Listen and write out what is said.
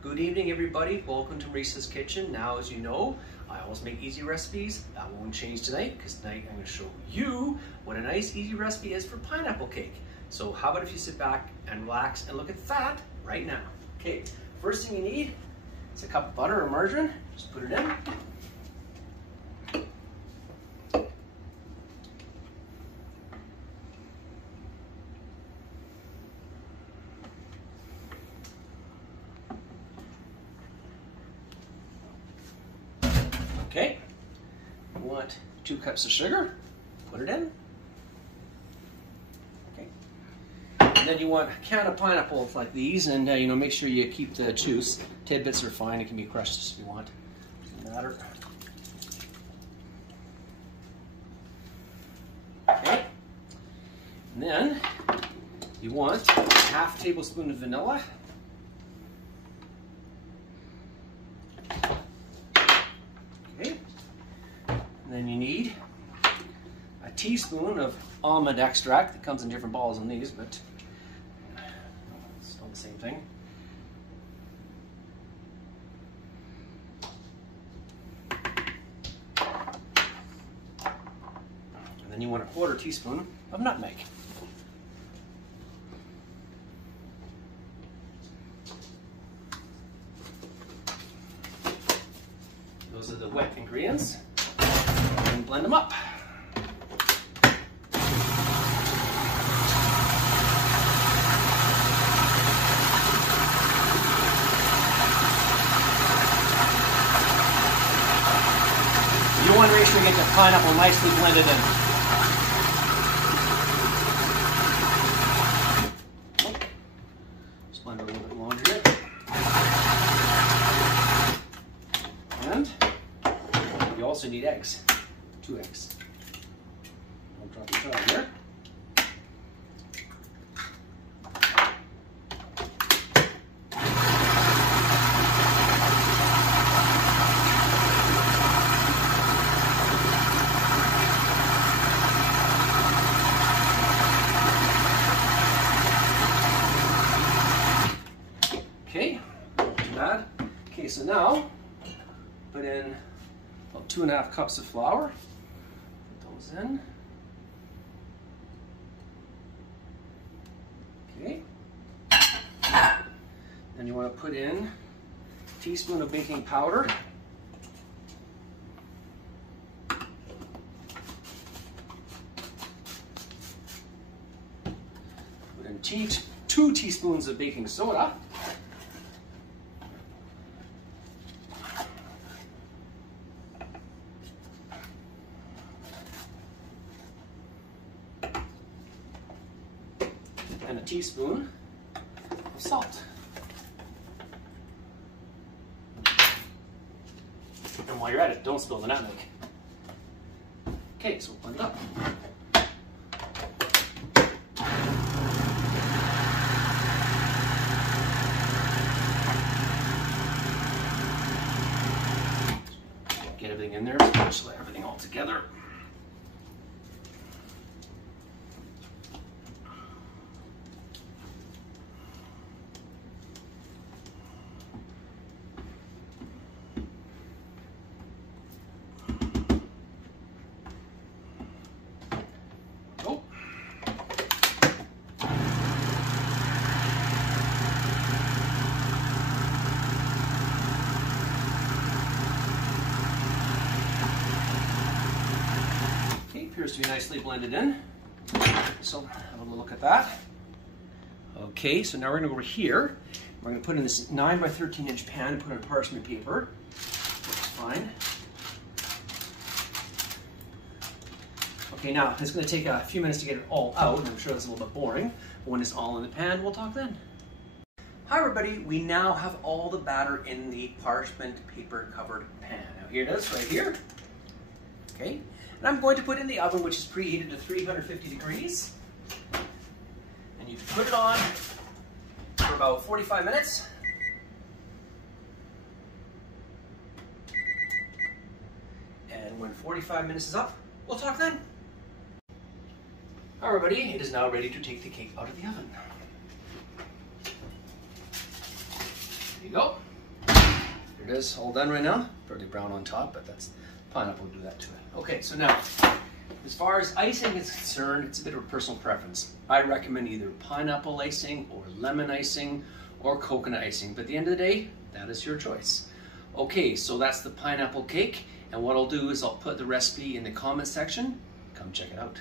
Good evening, everybody. Welcome to Maurice's Kitchen. Now, as you know, I always make easy recipes. That won't change tonight because tonight I'm going to show you what a nice easy recipe is for pineapple cake. So how about if you sit back and relax and look at that right now. Okay, first thing you need is a cup of butter or margarine. Just put it in. Okay, you want 2 cups of sugar, put it in. Okay, and then you want a can of pineapples like these, and make sure you keep the juice. Tidbits are fine, it can be crushed if you want. Doesn't matter. Okay, and then you want a ½ tablespoon of vanilla. And then you need a teaspoon of almond extract. That comes in different balls than these, but it's still the same thing. And then you want a ¼ teaspoon of nutmeg. Those are the wet ingredients. And blend them up. You want to make sure you get the pineapple nicely blended in. Just blend it a little bit longer here. And you also need eggs. 2 eggs. I'll drop each other here. Okay, not too bad. Okay, so now put in about 2½ cups of flour. In. Okay. Then you want to put in a teaspoon of baking powder. Put in 2 teaspoons of baking soda. And a teaspoon of salt. And while you're at it, don't spill the nutmeg. Okay, so we'll blend it up. Get everything in there, spatula everything all together. Appears to be nicely blended in. So have a little look at that. Okay, so now we're going to go over here. We're going to put in this 9 by 13 inch pan and put in parchment paper. Looks fine. Okay, now it's going to take a few minutes to get it all out, and I'm sure that's a little bit boring. But when it's all in the pan, we'll talk then. Hi everybody, we now have all the batter in the parchment paper covered pan. Now here it is, right here. Okay. And I'm going to put it in the oven, which is preheated to 350 degrees. And you put it on for about 45 minutes. And when 45 minutes is up, we'll talk then. All right, everybody, it is now ready to take the cake out of the oven. There you go. it is, all done right now. Fairly brown on top, but that's pineapple will do that to it. Okay, so now, as far as icing is concerned, it's a bit of a personal preference. I recommend either pineapple icing or lemon icing or coconut icing, but at the end of the day, that is your choice. Okay, so that's the pineapple cake, and what I'll do is I'll put the recipe in the comment section. Come check it out.